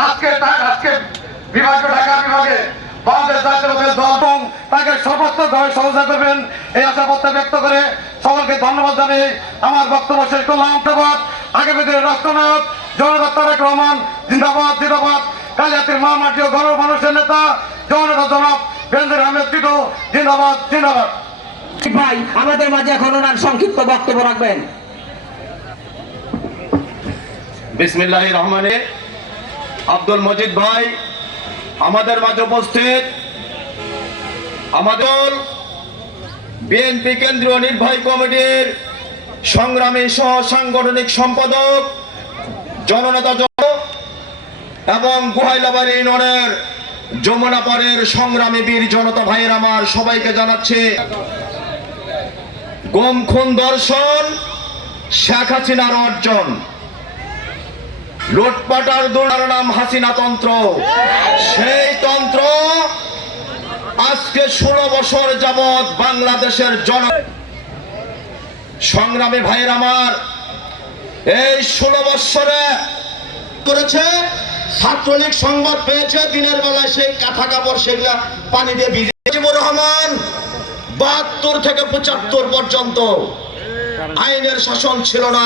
আজকে আজকে বিভাগীয় ঢাকা বিভাগে বাংলাদেশ জাতীয়তাবাদী দল এবং তাকে সর্বোচ্চভাবে সহযোগিতা করবেন এই আশা প্রত্যাশা ব্যক্ত করে সকলকে ধন্যবাদ জানিয়ে আমার বক্তব্য শেষ করলাম। ধন্যবাদ আগামী দিনের রাষ্ট্রনায়ক জনতা তারেক রহমান জিন্দাবাদ জিন্দাবাদ। কালিয়াতির মা মাটি ও গর্ব মানুষের নেতা জনতা জনাব বেন্দ্র আহমেদ টিটু জিন্দাবাদ জিন্দাবাদ। ভাই আমাদের মাঝে এখন ওনার সংক্ষিপ্ত বক্তব্য রাখবেন। বিসমিল্লাহ রহমানে আব্দুল মজিদ ভাই, আমাদের মাঝে উপস্থিত। আমাদের বিএনপি কেন্দ্রীয় নির্বাহী কমিটির সংগ্রামী সহ সাংগঠনিক সম্পাদক, জননেতা এবং গুহাইলাবাড়ি ইউনিয়নের যমুনাপাড়ের সংগ্রামী বীর জনতা ভাইয়ের আমার সবাইকে জানাচ্ছে গম খুন দর্শন, শেখ হাসিনার অর্জন। লুটপাটার দুর্নার নাম হাসিনা তন্ত্র। সেই তন্ত্র আজকে ষোলো বছর যাবৎ বাংলাদেশের জন সংগ্রামে ভাইয়ের আমার এই ষোলো বৎসরে করেছে, ছাত্রলীগ সংবাদ পেয়েছে, দিনের বেলায় সেই কাঁথা কাপড় সেগুলা পানি দিয়ে ভিজে রহমান বাহাত্তর থেকে পঁচাত্তর পর্যন্ত আইনের শাসন ছিল না।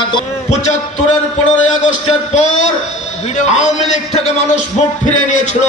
পঁচাত্তরের পনেরোই আগস্টের পর আওয়ামী লীগ থেকে মানুষ মুখ ফিরে নিয়েছিল।